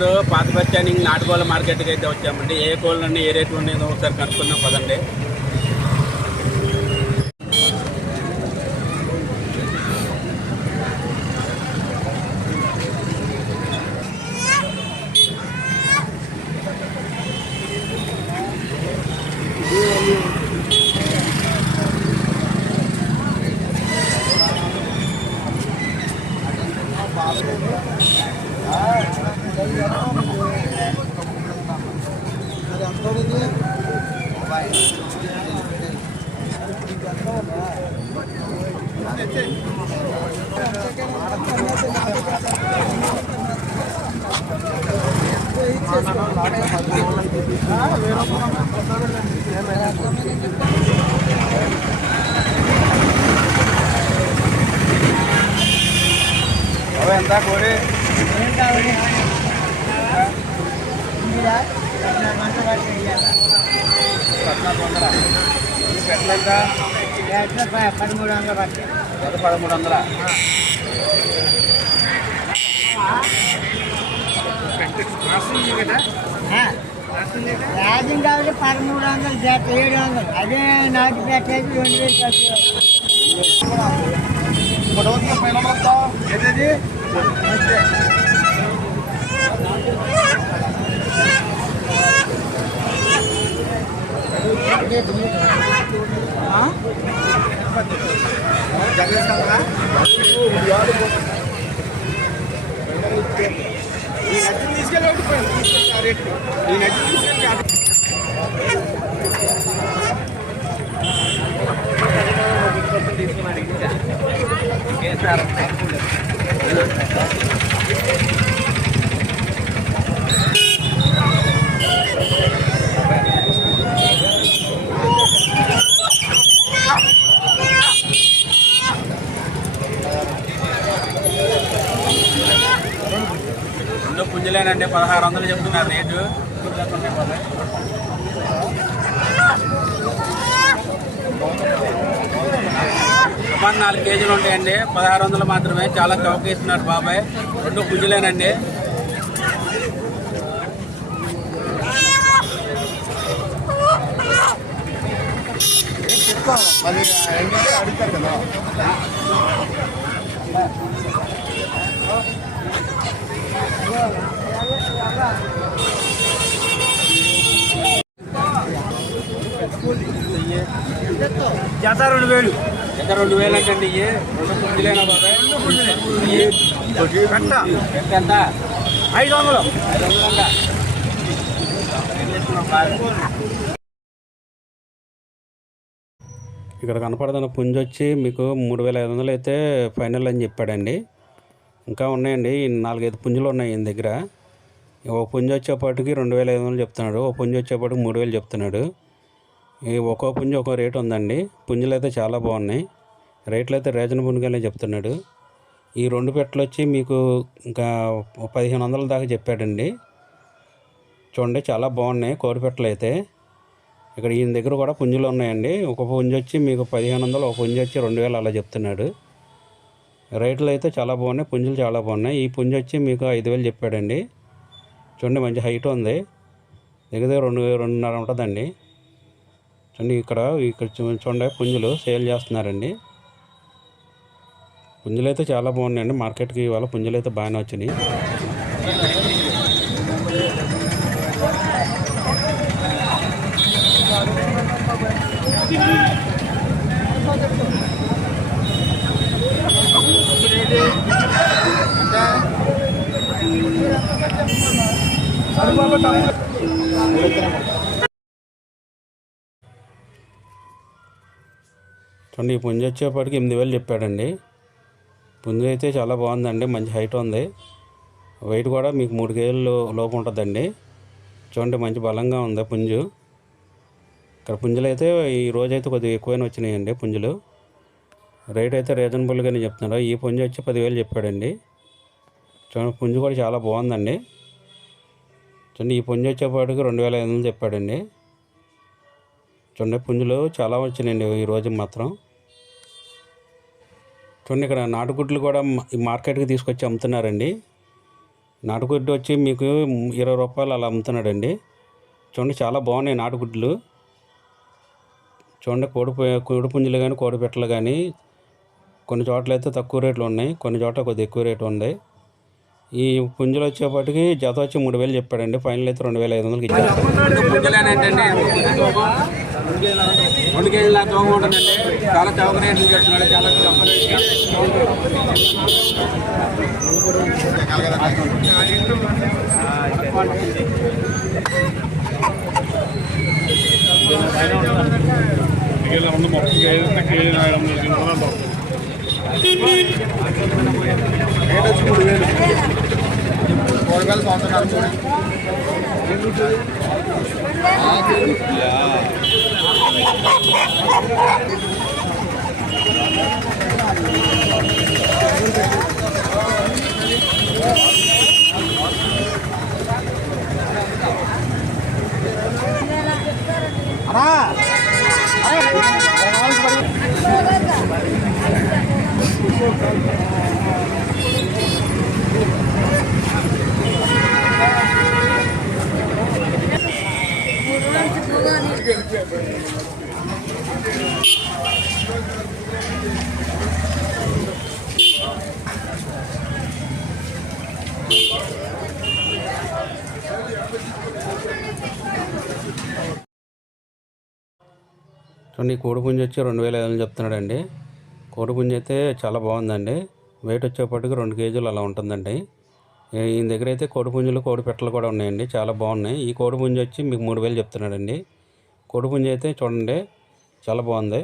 నెల్లూరు పాత bus standing నాటుకోళ్ళ మార్కెట్కి అయితే వచ్చామండి. ఏ కోళ్ళు ఉన్నాయి ఏ రేట్లు ఉన్నాయో ఒకసారి కనుక్కుందాం పదండి ఎంత కోడి పదమూడు వందల పదమూడు వందల? రాజన్ కాబట్టి పదమూడు వందలు జత ఏడు వందలు అదే నాటి పెట్టేసి రెండు వేలు ఖర్చు ఏది రెండు పుంజులేనండి పదహారు వందలు చెప్తున్నారు రేటు సుమారు నాలుగు కేజీలు పదహారు వందలు మాత్రమే. చాలా చౌకేస్తున్నారు బాబాయ్. రెండు పుంజులేనండి మరి ఏంటంటే అడుగుతారు కదా జత రెండు వేలు. జత రెండు వేలు అంటే రెండు పుంజులేనా బాబాయ్. ఇవి పెట్ట. పెట్ట ఎంత? ఐదు వందలు. ఐదు ఇక్కడ కనపడుతున్న పుంజు వచ్చి మీకు మూడు వేల ఐదు వందలు అయితే ఫైనల్ అని చెప్పాడండి. ఇంకా ఉన్నాయండి. ఈ నాలుగైదు పుంజులు ఉన్నాయి ఈయన దగ్గర. ఓ పుంజు వచ్చేపాటికి రెండు వేల ఐదు వందలు చెప్తున్నాడు. ఓ పుంజు వచ్చేపాటికి మూడు వేలు చెప్తున్నాడు. ఒక్కో పుంజు ఒక్కో రేట్ ఉందండి. పుంజులు అయితే చాలా బాగున్నాయి. రేట్లు అయితే రీజనబుల్గానే చెప్తున్నాడు. ఈ రెండు పెట్టలు వచ్చి మీకు ఇంకా పదిహేను వందల దాకా చెప్పాడండి. చూడండి చాలా బాగున్నాయి కోడి పెట్టలు అయితే ఇక్కడ ఈయన దగ్గర కూడా పుంజులు ఉన్నాయండి. ఒక పుంజు వచ్చి మీకు పదిహేను వందలు ఒక పుంజు వచ్చి రెండు వేలు అలా చెప్తున్నాడు. రేట్లు అయితే చాలా బాగున్నాయి పుంజులు చాలా బాగున్నాయి. ఈ పుంజు వచ్చి మీకు ఐదు వేలు చెప్పాడండి. చూడండి మంచి హైట్ ఉంది. దగ్గర దగ్గర రెండు రెండున్నర ఉంటుందండి. అండి ఇక్కడ ఇక్కడ చూ- చూడండి పుంజులు సేల్ చేస్తున్నారండి. పుంజులు అయితే చాలా బాగున్నాయండి. మార్కెట్కి ఇవాళ పుంజులు అయితే బాగానే వచ్చినాయి. చూడండి ఈ పుంజు వచ్చేపాటికి ఎనిమిది వేలు చెప్పాడండి. పుంజ అయితే చాలా బాగుందండి మంచి హైట్ ఉంది. వెయిట్ కూడా మీకు మూడు కేజీలు లోపు ఉంటుందండి. చూడండి మంచి బలంగా ఉంది పుంజు. ఇక్కడ పుంజులు అయితే ఈ రోజు అయితే కొద్దిగా ఎక్కువైనా వచ్చినాయండి పుంజులు. రేట్ అయితే రీజనబుల్గానే చెప్తున్నారు. ఈ పుంజు వచ్చి పదివేలు చెప్పాడండి. చూడండి పుంజు కూడా చాలా బాగుందండి. చూడండి ఈ పుంజు వచ్చేపాటికి రెండు వేల ఐదు వందలు చెప్పాడండి. చూడండి పుంజులు చాలా వచ్చినాయండి ఈ రోజు మాత్రం. చూడండి ఇక్కడ నాటుగుడ్లు కూడా మార్కెట్కి తీసుకొచ్చి అమ్ముతున్నారండి. నాటుగుడ్డు వచ్చి మీకు ఇరవై రూపాయలు అలా అమ్ముతున్నాడండి. చూడండి చాలా బాగున్నాయి నాటుగుడ్లు చూడండి కోడి కోడి పుంజులు కానీ కోడి పెట్టలు కానీ కొన్ని చోట్ల అయితే తక్కువ రేట్లు ఉన్నాయి. కొన్ని చోట్ల కొద్దిగా ఎక్కువ రేటు ఉంది. ఈ పుంజులు వచ్చేప్పటికి జత వచ్చి మూడు వేలు చెప్పాడండి. ఫైనల్ అయితే రెండు వేల ఐదు వందలకి ఇచ్చారు. పుంజలేనేంటండి తూకం రెండు కేజీల తూకం ఉంటుందండి చాలా చౌక రేట్లు చెప్తున్నాడు చాలా చౌక రేట్లు రేట్ వచ్చి మూడు వేలు మూడు వేల సంవత్సరాలు చూడండి చూడండి ఈ కోడి వచ్చి రెండు వేల ఐదు వందలు చెప్తున్నాడండి. కోడిపుంజు అయితే చాలా బాగుందండి. వెయిట్ వచ్చేప్పటికి రెండు కేజీలు అలా ఉంటుందండి. ఈ- ఈయన దగ్గర అయితే కోడి పుంజులు కోడి పెట్టలు కూడా ఉన్నాయండి. చాలా బాగున్నాయి. ఈ కోడిపుంజు వచ్చి మీకు మూడు వేలు చెప్తున్నాడండి. కోడి అయితే చూడండి చాలా బాగుంది.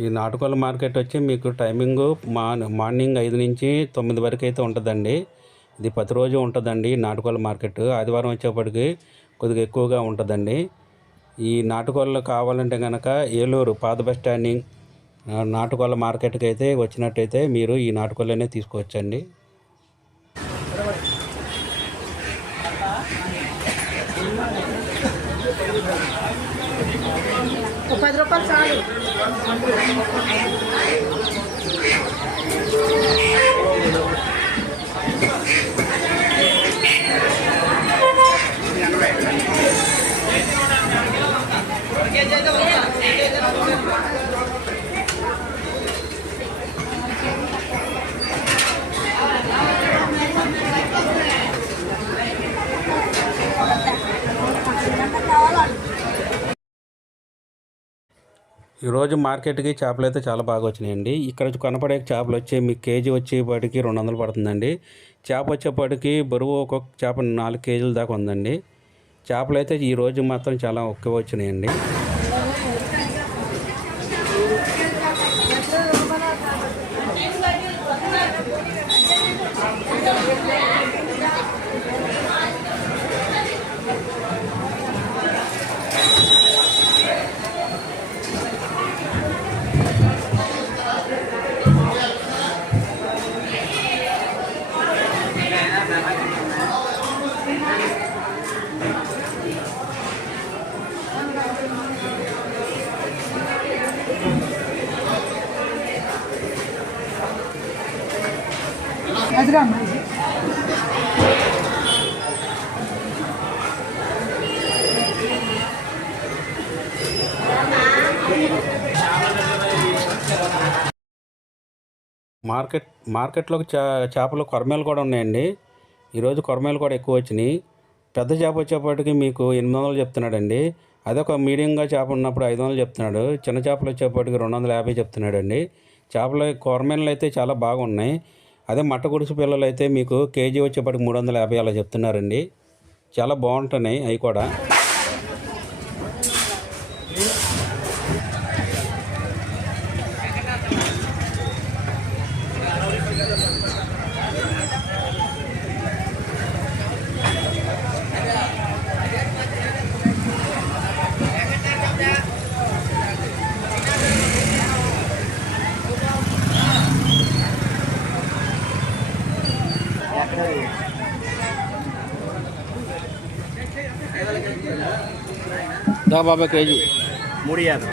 ఈ నాటుకోళ్ళ మార్కెట్ వచ్చి మీకు టైమింగ్ మా మార్నింగ్ ఐదు నుంచి తొమ్మిది వరకు అయితే ఉంటుందండి. ఇది ప్రతిరోజు ఉంటుందండి నాటుకోళ్ళ మార్కెట్. ఆదివారం వచ్చేప్పటికి కొద్దిగా ఎక్కువగా ఉంటుందండి. ఈ నాటుకోళ్ళు కావాలంటే కనుక ఏలూరు పాత బస్ స్టాండింగ్ నాటుకోళ్ళ మార్కెట్కి అయితే వచ్చినట్టయితే మీరు ఈ నాటుకోళ్ళనే తీసుకోవచ్చండి. పది రూపాయలు చాలు. ఈరోజు మార్కెట్కి చేపలు అయితే చాలా బాగా వచ్చినాయండి. ఇక్కడ కనపడే చేపలు వచ్చి మీకు కేజీ వచ్చేపాటికి రెండు వందలు పడుతుందండి. చేప వచ్చేపాటికి బరువు ఒక్కొక్క చేప నాలుగు కేజీల దాకా ఉందండి. చేపలు అయితే ఈరోజు మాత్రం చాలా ఎక్కువ వచ్చినాయండి. అదిరా మార్కెట్ మార్కెట్లో చా చేపలు కొరమేలు కూడా ఉన్నాయండి. ఈరోజు కొరమేలు కూడా ఎక్కువ వచ్చినాయి. పెద్ద చేప వచ్చేప్పటికి మీకు ఎనిమిది వందలు చెప్తున్నాడండి. అదే ఒక మీడియంగా చేప ఉన్నప్పుడు ఐదు వందలు చెప్తున్నాడు. చిన్న చేపలు వచ్చేప్పటికి రెండు వందల యాభై చెప్తున్నాడండి. చేపలు కొరమేలు అయితే చాలా బాగున్నాయి. అదే మట్ట గుడిసి పిల్లలు అయితే మీకు కేజీ వచ్చేప్పటికి మూడు వందల యాభై అలా చెప్తున్నారండి. చాలా బాగుంటున్నాయి అవి కూడా. దా బాబా కేజీ మూడు యాభై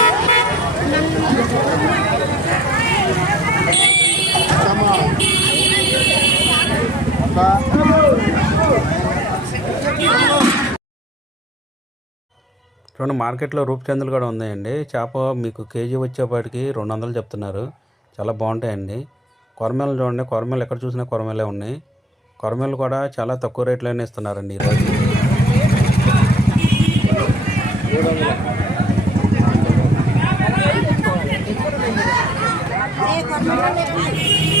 చూడండి మార్కెట్లో రూపచందులు కూడా ఉన్నాయండి. చేప మీకు కేజీ వచ్చేపాటికి రెండు వందలు చెప్తున్నారు. చాలా బాగుంటాయండి. కొరమేలు చూడండి. కొరమేలు ఎక్కడ చూసినా కొరమేలే ఉన్నాయి. కొరమేలు కూడా చాలా తక్కువ రేట్లోనే ఇస్తున్నారండి ఈరోజు. రా